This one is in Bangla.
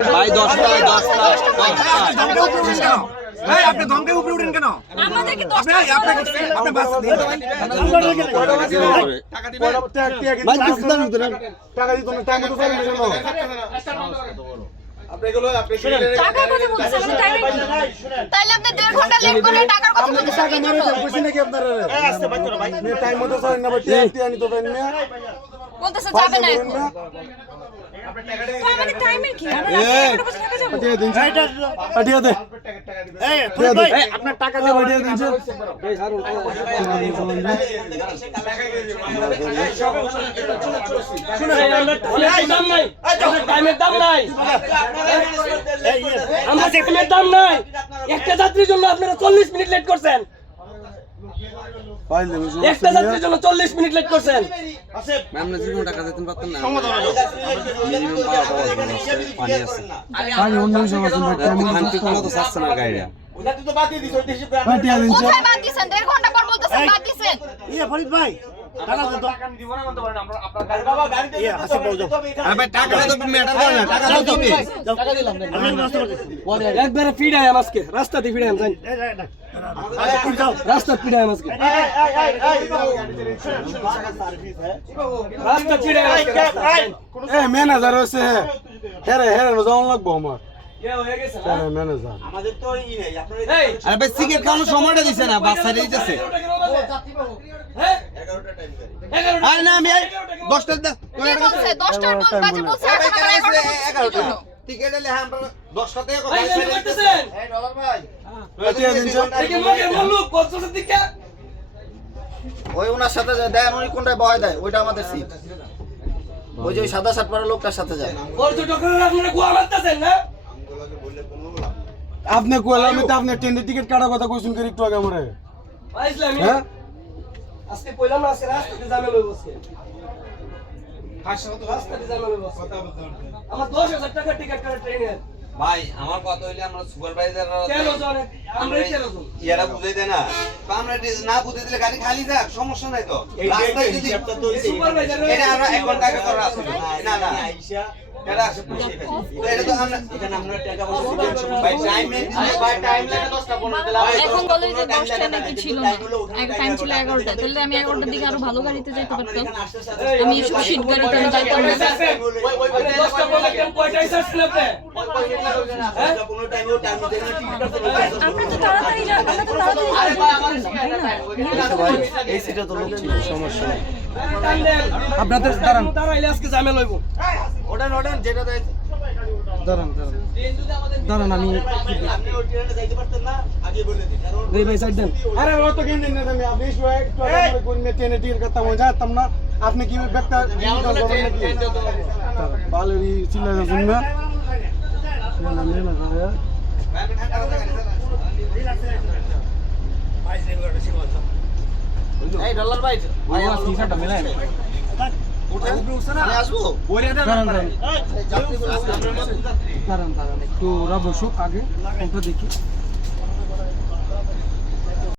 ভাই 10টা ভাই আপনি দমকে উপরে উঠেন কেন? আমাদেরকে আপনি আপনি বাস দিয়ে টাকা দিবেন ভাই কিছুদিন ভিতরে টাকা দিতে না টাইম মতো ফেলেন কেন? আপনি এগুলো আপনি টাকা কথা বলতেছে আমাদের টাইমিং তাইলে আপনি 1.5 ঘন্টা লেট করে টাকার কথা বলতেছেন কি জন্য বুঝি নাকি আপনারা আস্তে ভাই তোরা ভাই টাইম মতো ফেলেন না ভাই টিয়া নি তো ফেলেন না বলতেছে যাবে না এখন তো আমাদের টাইমিং কি আমরা রাস্তায় বসে থাকা যাব টিয়া দিন টিয়া দে এই ভাই আপনার টাকা দিয়ে টিয়া দিন ভাই হারুন দাম নাই টাইমের দাম নাই আমার টাইমের দাম নাই একটা যাত্রীর জন্য আপনারা 40 মিনিট লেট করছেন একটা যাত্রীর জন্য 40 মিনিট লেট করছেন ম্যাম না জীবন টাকা দিতে পারতেন না মিনিমাম পানি আছে পানি অন্য সমস্যা টাইম খান্তি কোনো তো চাচ্ছে না গাড়িটা ওটা তো বাদ দিয়ে দিছো দেশে টিয়া দিন কোথায় বাদ দিছেন 1.5 ঘন্টা পর বলতেছেন বাদ দিছেন ইয়ে ফরিদ ভাই টাকা দেন তো টাকা দিব না বলতে পারেন আপনার গাড়ি বাবা গাড়িতে হাসি বল যাও আরে ভাই টাকা তো ম্যাটার করে না টাকা তো দিবি টাকা দিলাম আমি রাস্তা করতেছি একবারে ফিডাই আজকে রাস্তাতে ফিডাই যান রাস্তা ফিডাই আজকে রাস্তা ফিডাই আজকে এ ম্যানেজার হইছে হেরে হেরে যাওন লাগবো আমার ইয়া হয়ে গেছে হ্যাঁ ম্যানেজার আমাদের তো ই নাই আপনারা এই আরে ভাই সিগারেট খাওয়ানোর সময়টা দিছে না বাস ছাড়িয়ে দিতেছে হ্যাঁ 11টা টাইম আরে না আমি 10টা কে বলছে 10টার বাজে বলছে এখন আবার 11টা টিকেট এলে হ্যাঁ আমরা 10টা থেকে ভাই কি করতেছেন এই ডলার ভাই টিয়া দিন এই মগে মল্লু কতটা দিকে ওই ওনার সাথে যায় দেয় উনি কোনটায় বয় দেয় ওইটা আমাদের সিট ওই যে ওই সাদা শার্ট পরা লোকটার সাথে যায় পর্যটকরা আপনারা গোয়া মারতেছেন না আপনি কইলা আমি তো আপনি ট্রেনের টিকিট কাটার কথা কইছেন কি একটু আগে আমারে ইসলামী হ্যাঁ আজকে কইলাম না আজকে রাস্তাতে জামে লই বসে রাস্তাতে জামে লই বসে আমার 10000 টাকা টিকিট কাটা ট্রেনের ভাই আমার কথা হইলে আমরা সুপারভাইজাররা কেন জনে আমরা কেন জন ইয়ারা বুঝাই দেয় না তো আমরা না বুঝাই দিলে গাড়ি খালি যাক সমস্যা নাই তো রাস্তায় যদি সুপারভাইজার এটা আমরা 1 ঘন্টা আগে করা আছে না না আইসা এটা আছে তো এটা তো আমরা এখানে আমরা টাকা পয়সা ভাই টাইম লাগে 10টা 15 দিলা এখন বলে যে 10টা নাকি ছিল না এক টাইম ছিল 11টা তাহলে আমি 11টার দিকে আরো ভালো গাড়িতে যেতে পারতাম আমি এসব শীত গাড়িতে আমি যাইতাম না ওই 10টা বলে কেন কয়টা আসছেন আপনি আমরা তো তাড়াতাড়ি যাই আমরা তো তাড়াতাড়ি যাই এই সিটে তো লোক ছিল সমস্যা নেই আপনাদের দাঁড়াইলে আজকে জামে লইব ওঠেন ওঠেন যেটা দেয় দাঁড়ান দাঁড়ান আমি আপনি ওই ট্রেনে যাইতে পারতেন না আগে বলে দিন কারণ দেই ভাই সাইড দেন আরে ও তো কেন দিন না আমি আপনি একটু আগে আমারে কোন মে ট্রেনে টিকিট কাটতাম হয়ে যাতাম না আপনি কি ব্যাগটা ডিজিটাল করবেন নাকি বালেরি চিল্লা যাবেন না এই ডলার ভাই ভাই টিকিটটা মিলাই আমি আসবো দাঁড়ান একটু ওরা বসুক আগে ফোনটা দেখি